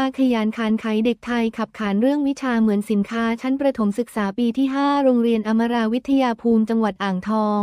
อาขยานขานไขเด็กไทยขับขานเรื่องวิชาเหมือนสินค้าชั้นประถมศึกษาปีที่ 5 โรงเรียนอมราวิทยาภูมิจังหวัดอ่างทอง